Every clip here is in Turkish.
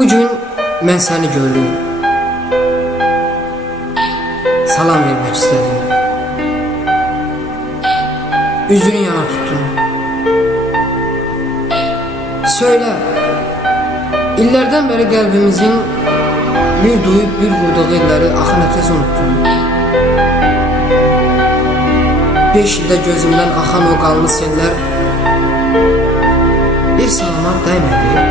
Bugün mən səni gördüm. Salam vermək istədim. Üzünü yana tutdum. Söylə, illərdən bəri qəlbimizin bir duyub bir vurduğu illəri axı nə tez unutdum. Beş ildə gözümdən axan o qanlı sellər bir salama dəymədi.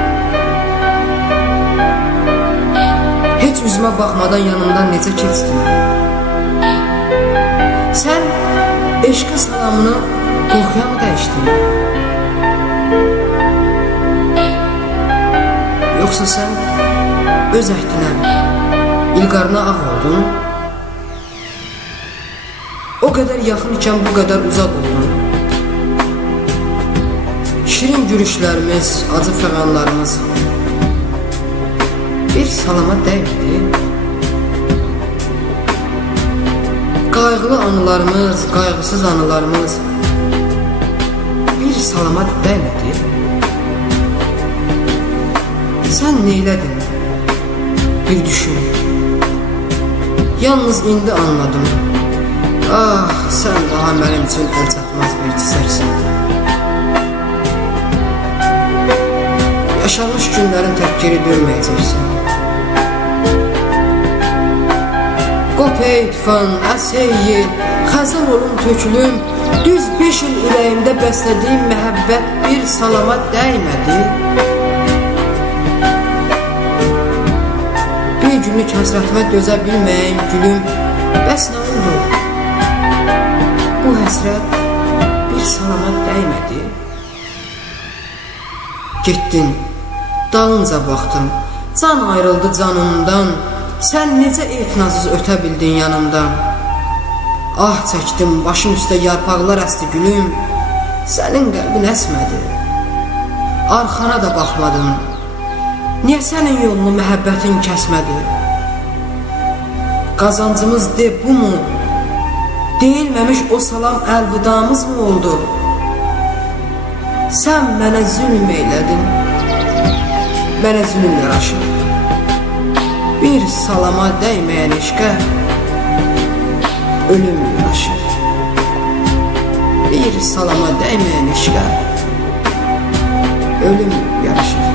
Heç üzümə baxmadan yanımdan necə keçdin? Sən eşqin salamını qorxuya mı dəyişdin? Yoxsa sən öz əhdinə, ilqarına ağ oldun? O qədər yaxın ikən bu qədər uzaq oldun. Şirin gülüşlərimiz, acı fəğanlarımız bir salama dəymədi. Qayğılı anılarımız, qayğısız anılarımız bir salama dəymədi. Sən neylədin? Bir düşün. Yalnız indi anladım. Ah, sən daha mənim üçün əl çatmaz bir çiçəksən. Yaşanmış günlərin tək geri dönməyəcəksən. Qop ey tufan, əsey yel, xəzan olum tökülüm, düz beş il ürəyimdə bəslədiyim məhəbbət bir salama dəymədi. Günlük həsrətimə dözə bilməyən gülüm, bəs nə oldu? Bu həsrət bir salama dəymədi. Getdin, dalınca baxdım, can ayrıldı canımdan, sən necə etinasız ötə bildin yanımdan? Ah çəkdim, başım üstə yarpaqlar əsdi gülüm, sənin qəlbin əsmədi. Arxana da baxmadın, niyə sənin yolunu məhəbbətin kəsmədi? Qazancımız de bu mu? Deyilməmiş o salam əlvidamız mı oldu? Sən mənə zülm eylədin, mənə zülm yaraşır. Bir salama dəyməyən eşqə ölüm yaraşır. Bir salama dəyməyən eşqə ölüm yaraşır.